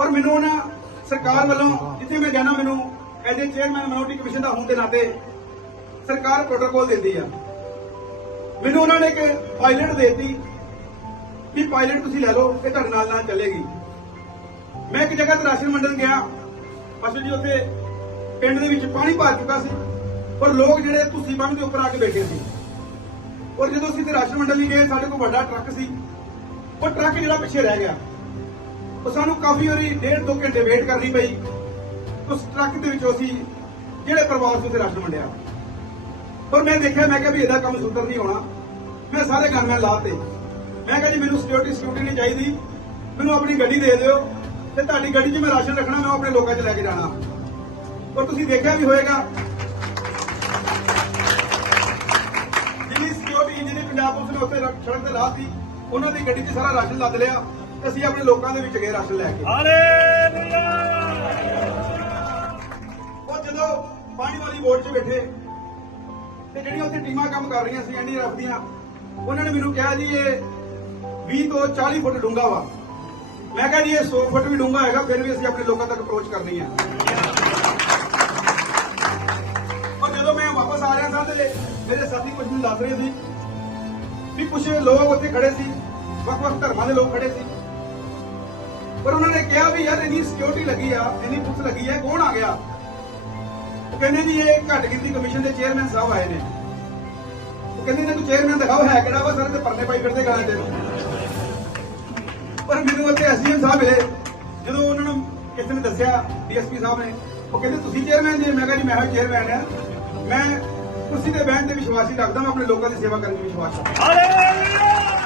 ਪਰ ਮੈਨੂੰ ਉਹਨਾਂ ਸਰਕਾਰ ਵੱਲੋਂ ਜਿੱਥੇ ਮੈਂ ਜਾਣਾ ਮੈਨੂੰ as a chairman minority commission ਦਾ ਹੋਣ ਦੇ ਨਾਤੇ ਸਰਕਾਰ ਪ੍ਰੋਟੋਕੋਲ ਦਿੰਦੀ ਆ। ਮੈਨੂੰ ਉਹਨਾਂ ਨੇ ਇੱਕ ਪਾਇਲਟ ਦੇਤੀ ਵੀ ਪਾਇਲਟ ਤੁਸੀਂ ਲੈ ਲਓ, ਇਹ ਤੁਹਾਡੇ ਨਾਲ ਨਾਲ ਚੱਲੇਗੀ। ਮੈਂ ਇੱਕ ਜਗ੍ਹਾ ਤੇ ਰਾਸ਼ਨ ਮੰਡਲ ਗਿਆ। ਅਸਲ ਜੀ ਉੱਥੇ ਪਿੰਡ ਦੇ ਵਿੱਚ ਪਾਣੀ ਭਰ ਚੁੱਕਾ ਸੀ। ਪਰ ਲੋਕ ਜਿਹੜੇ ਤੁਸੀਂ ਬੰਨ ਦੇ ਉੱਪਰ ਆ ਕੇ ਬੈਠੇ ਸੀ। ਔਰ ਜਦੋਂ ਅਸੀਂ ਤੇ ਰਾਸ਼ਨ ਮੰਡਲ ਲਈ ਗਏ, ਸਾਡੇ ਕੋਲ ਵੱਡਾ ਟਰੱਕ ਸੀ। ਉਹ ਟਰੱਕ ਜਿਹੜਾ ਪਿੱਛੇ ਰਹਿ ਗਿਆ। ਉਹ ਸਾਨੂੰ ਕਾਫੀ ਵਾਰੀ ਡੇਢ ਦੋ ਘੰਟੇ ਵੇਟ ਕਰਨੀ ਪਈ। ਉਸ ਟਰੱਕ ਦੇ ਵਿੱਚੋਂ ਅਸੀਂ ਜਿਹੜੇ ਪਰਿਵਾਰ ਤੋਂ ਤੇ ਰਾਸ਼ਨ ਵੰਡਿਆ। ਪਰ ਮੈਂ ਦੇਖਿਆ, ਮੈਂ ਕਿਹਾ ਵੀ ਇਹਦਾ ਕੰਮ ਸੁਧਰ ਨਹੀਂ ਹੋਣਾ। ਮੈਂ ਸਾਰੇ ਗਨਮੈਨ ਲਾਤੇ। ਮੈਂ ਕਿਹਾ ਜੀ, ਮੈਨੂੰ ਸਿਕਿਉਰਿਟੀ ਸਿਕਿਉਰਿਟੀ ਨਹੀਂ ਚਾਹੀਦੀ। ਮੈਨੂੰ ਆਪਣੀ ਗੱਡੀ ਦੇ ਦਿਓ ਤੇ ਤੁਹਾਡੀ ਗੱਡੀ 'ਚ ਮੈਂ ਰਾਸ਼ਨ ਰੱਖਣਾ, ਮੈਂ ਆਪਣੇ ਲੋਕਾਂ 'ਚ ਲੈ ਕੇ ਜਾਣਾ। ਪਰ ਤੁਸੀਂ ਦੇਖਿਆ ਵੀ ਹੋਏਗਾ ਜਿੰਨੀ ਸਿਕਿਉਰਿਟੀ ਇੰਜੀਨੀਅਰ ਪੰਜਾਬ ਪੁਲਿਸ ਨੇ ਉੱਥੇ ਸੜਕ ਤੇ ਲਾਤੀ, ਉਹਨਾਂ ਦੀ ਗੱਡੀ 'ਚ ਸਾਰਾ ਰਾਸ਼ਨ ਲੱਦ ਲਿਆ। ਅਸੀਂ ਆਪਣੇ ਲੋਕਾਂ ਦੇ ਵਿੱਚ ਗਏ ਰਾਸ਼ਨ ਲੈ ਕੇ। ਉਹ ਜਦੋਂ ਪਾਣੀ ਵਾਲੀ ਬੋਟ 'ਚ ਬੈਠੇ ਤੇ ਜਿਹੜੀਆਂ ਉੱਥੇ ਟੀਮਾਂ ਕੰਮ ਕਰ ਰਹੀਆਂ ਸੀ ਐਨਡੀਆਰਐਫ ਦੀਆਂ ਉਹਨਾਂ ਨੇ ਮੈਨੂੰ ਕਿਹਾ ਜੀ ਇਹ 20 ਤੋਂ 40 ਫੁੱਟ ਡੂੰਘਾ ਵਾ। ਮੈਂ ਕਿਹਾ ਜੀ ਇਹ 100 ਫੁੱਟ ਵੀ ਡੂੰਘਾ ਹੈਗਾ ਫਿਰ ਵੀ ਅਸੀਂ ਆਪਣੇ ਲੋਕਾਂ ਤੱਕ ਅਪਰੋਚ ਕਰਨੀ ਆ। ਔਰ ਜਦੋਂ ਮੈਂ ਵਾਪਸ ਆ ਰਿਹਾ ਸਾਂ ਤੇ ਮੇਰੇ ਸਾਥੀ ਕੁਝ ਮੈਨੂੰ ਦੱਸ ਰਹੇ ਸੀ ਵੀ ਕੁਝ ਲੋਕ ਉੱਥੇ ਖੜੇ ਸੀ ਵੱਖ-ਵੱਖ ਧਰਮਾਂ ਦੇ ਲੋਕ ਖੜੇ ਸੀ। ਪਰ ਉਹਨਾਂ ਨੇ ਕਿਹਾ ਵੀ ਯਾਰ ਇੰਨੀ ਸਿਕਿਉਰਿਟੀ ਲੱਗੀ ਆ, ਇੰਨੀ ਪੁਲਿਸ ਲੱਗੀ ਆ, ਕੌਣ ਆ ਗਿਆ? ਉਹ ਕਹਿੰਦੇ ਜੀ ਇਹ ਘੱਟ ਗਿਣਤੀ ਕਮਿਸ਼ਨ ਦੇ ਚੇਅਰਮੈਨ ਸਾਹਿਬ ਆਏ ਨੇ। ਉਹ ਕਹਿੰਦੇ ਨੇ ਤੂੰ ਚੇਅਰਮੈਨ ਦਿਖਾਓ ਹੈ ਕਿਹੜਾ ਵਾ, ਸਾਰੇ ਤੇ ਪਰਨੇ ਪਾਈ ਫਿਰਦੇ ਗਾਲਾਂ ਦੇ ਪਰ ਮੈਨੂੰ ਉੱਥੇ ਐਸਡੀਐਮ ਸਾਹਿਬ ਮਿਲੇ, ਜਦੋਂ ਉਹਨਾਂ ਨੂੰ ਕਿਸੇ ਨੇ ਦੱਸਿਆ ਡੀਐਸਪੀ ਸਾਹਿਬ ਨੇ, ਉਹ ਕਹਿੰਦੇ ਤੁਸੀਂ ਚੇਅਰਮੈਨ ਜੀ? ਮੈਂ ਕਿਹਾ ਜੀ, ਮੈਂ ਹਾਂ ਚੇਅਰਮੈਨ ਆ। ਮੈਂ ਕੁਰਸੀ ਤੇ ਬਹਿਣ ਤੇ ਵਿਸ਼ਵਾਸ ਹੀ ਰੱਖਦਾ ਮੈਂ ਆਪਣੇ ਲੋਕਾਂ ਦੀ ਸੇਵਾ ਕਰਨ ਦੀ ਵਿਸ਼ਵਾਸ ਰੱਖਦਾ।